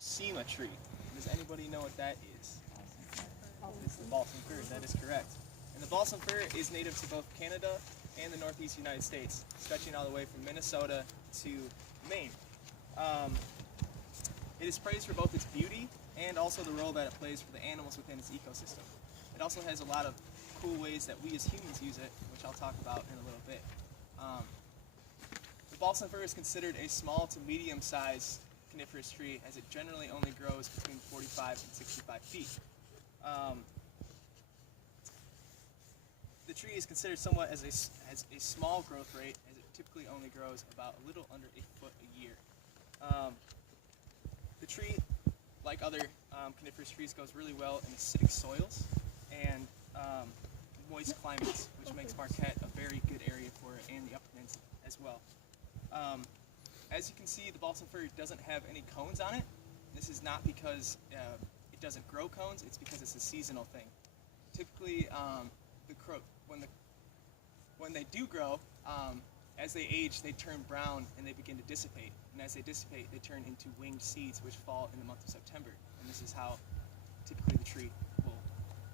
SEMA tree. Does anybody know what that is? It's the balsam fir, that is correct. And the balsam fir is native to both Canada and the northeast United States, stretching all the way from Minnesota to Maine. It is praised for both its beauty and also the role that it plays for the animals within its ecosystem. It also has a lot of cool ways that we as humans use it, which I'll talk about in a little bit. The balsam fir is considered a small to medium-sized coniferous tree, as it generally only grows between 45 and 65 feet. The tree is considered somewhat as a small growth rate, as it typically only grows about a little under a foot a year. The tree, like other coniferous trees, goes really well in acidic soils and moist climates, which makes Marquette a very good area for it, and the Upper Peninsula as well. As you can see, the balsam fir doesn't have any cones on it. This is not because it doesn't grow cones, it's because it's a seasonal thing. Typically, when they do grow, as they age, they turn brown and they begin to dissipate. And as they dissipate, they turn into winged seeds, which fall in the month of September. And this is how typically the tree will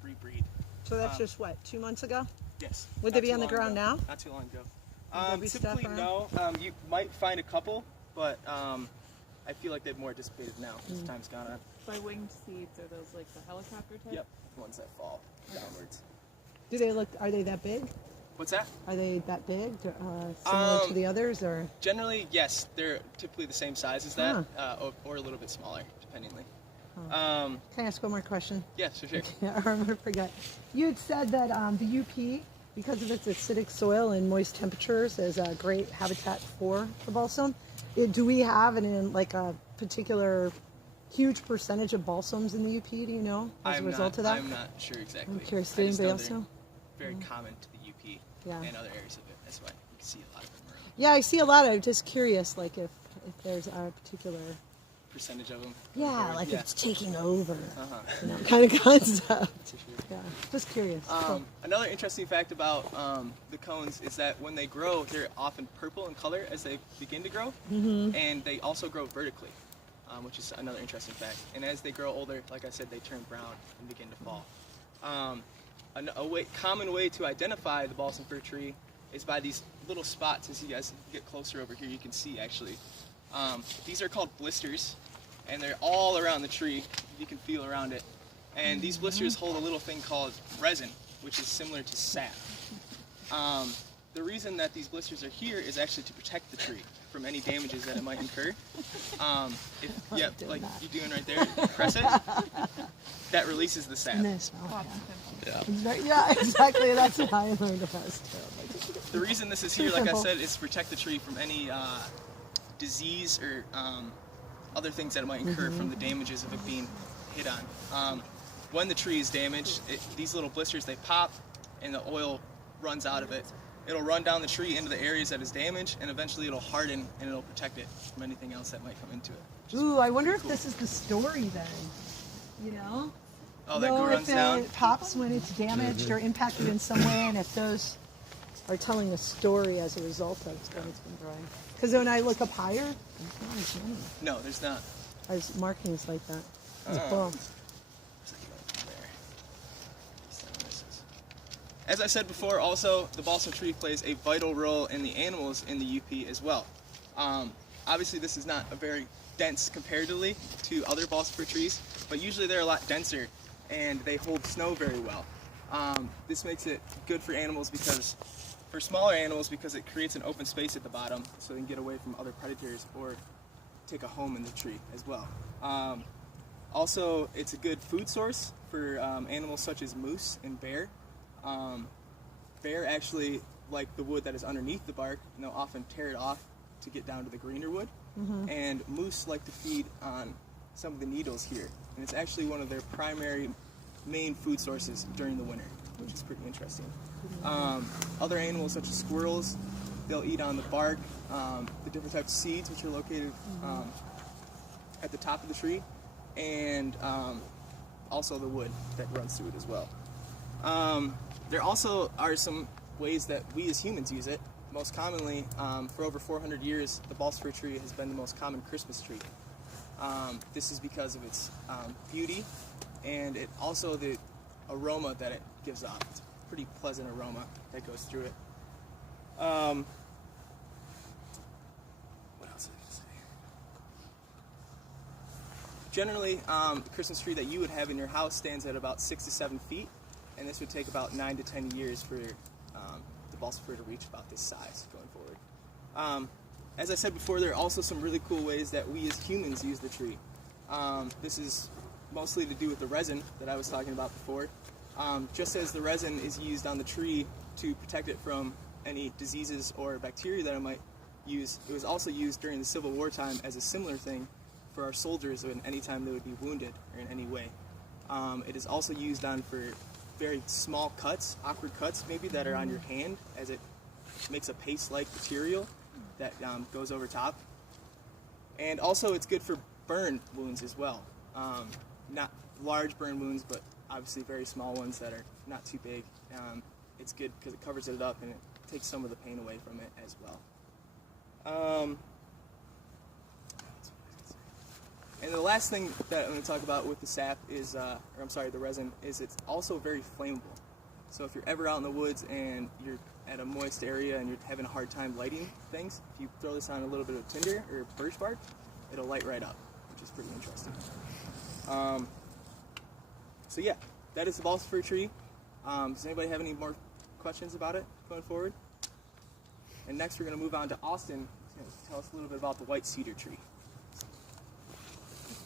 rebreed. So that's just what, 2 months ago? Yes. Would they be on the ground now? Not too long ago. Typically, no. You might find a couple, but I feel like they've more dissipated now as time's gone on. By winged seeds, are those like the helicopter type? Yep, the ones that fall downwards. Do they look, are they that big? What's that? Are they that big, similar to the others, or? Generally, yes. They're typically the same size as that, or a little bit smaller, dependingly. Can I ask one more question? Yeah, sure. I'm going to forget. You had said that the UP, because of its acidic soil and moist temperatures, is a great habitat for the balsam. Do we have a particular huge percentage of balsams in the UP? Do you know as a result of that? I'm not sure exactly. I'm curious. Do anybody else know? Very common to the UP and other areas of it. That's why you can see a lot of them around. Yeah, I see a lot. I'm just curious, like if there's a particular percentage of them. if it's taking over, kind of concept. Yeah, just curious. Cool. Another interesting fact about the cones is that when they grow, they're often purple in color as they begin to grow, and they also grow vertically, which is another interesting fact. And as they grow older, like I said, they turn brown and begin to fall. Common way to identify the balsam fir tree is by these little spots. As you guys get closer over here, you can see actually. These are called blisters, and they're all around the tree. You can feel around it. And these blisters hold a little thing called resin, which is similar to sap. The reason that these blisters are here is actually to protect the tree from any damages that it might incur. Like you're doing right there, press it. That releases the sap. Yeah, exactly. That's what I learned about it. The reason this is here, like I said, is to protect the tree from any disease or other things that it might incur from the damages of it being hit on. When the tree is damaged, these little blisters, they pop and the oil runs out of it. It'll run down the tree into the areas that is damaged, and eventually it'll harden and it'll protect it from anything else that might come into it. Ooh, I wonder if this is the story then, you know? Oh, that runs down? It pops when it's damaged or impacted in some way, and if those are telling a story as a result of when it's been growing. Because when I look up higher, there's not as many. No, there's not. There's markings like that. That's cool. As I said before, also, the balsam tree plays a vital role in the animals in the UP as well. Obviously, this is not a very dense comparatively to other balsam fir trees, but usually they're a lot denser and they hold snow very well. This makes it good for animals for smaller animals, because it creates an open space at the bottom so they can get away from other predators or take a home in the tree as well. Also, it's a good food source for animals such as moose and bear. Bear actually like the wood that is underneath the bark, and they'll often tear it off to get down to the greener wood. And moose like to feed on some of the needles here, and it's actually one of their primary main food sources during the winter, which is pretty interesting. Other animals such as squirrels, they'll eat on the bark, the different types of seeds which are located at the top of the tree, and also the wood that runs through it as well. There also are some ways that we as humans use it. Most commonly, for over 400 years, the balsam fir tree has been the most common Christmas tree. This is because of its beauty, and it also the aroma that it gives off. It's a pretty pleasant aroma that goes through it. What else did I say? Generally, the Christmas tree that you would have in your house stands at about 6 to 7 feet, and this would take about 9 to 10 years for the balsam fir to reach about this size going forward. As I said before, there are also some really cool ways that we as humans use the tree. This is mostly to do with the resin that I was talking about before. Just as the resin is used on the tree to protect it from any diseases or bacteria that it might use, it was also used during the Civil War time as a similar thing for our soldiers when anytime they would be wounded or in any way. It is also used on for very small cuts, awkward cuts maybe, that are on your hand, as it makes a paste-like material that goes over top. And also it's good for burn wounds as well. Not large burn wounds, but obviously very small ones that are not too big. It's good because it covers it up and it takes some of the pain away from it as well. And the last thing that I'm going to talk about with the sap is, the resin, is it's also very flammable. So if you're ever out in the woods and you're at a moist area and you're having a hard time lighting things, if you throw this on a little bit of tinder or birch bark, it'll light right up, which is pretty interesting. So yeah, that is the balsam fir tree. Does anybody have any more questions about it going forward? And next we're going to move on to Austin. He's going to tell us a little bit about the white cedar tree.